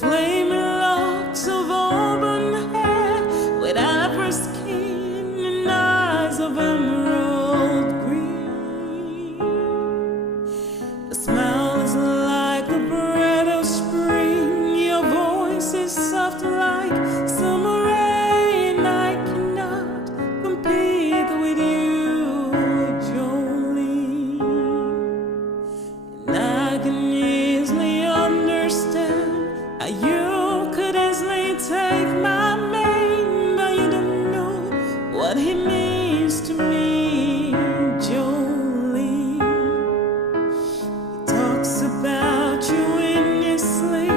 flaming locks of auburn hair, with apple skin and eyes of emerald green. Your smile is like the breath of spring. Your voice is soft like summer rain. I cannot compete with you, Jolene. And I can easily understand how you could easily take my name, but you don't know what he means to me, Jolene. He talks about you in his sleep.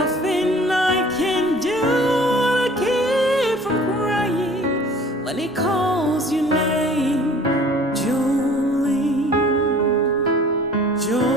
Nothing I can do to keep from crying when he calls your name, Jolene. Jolene.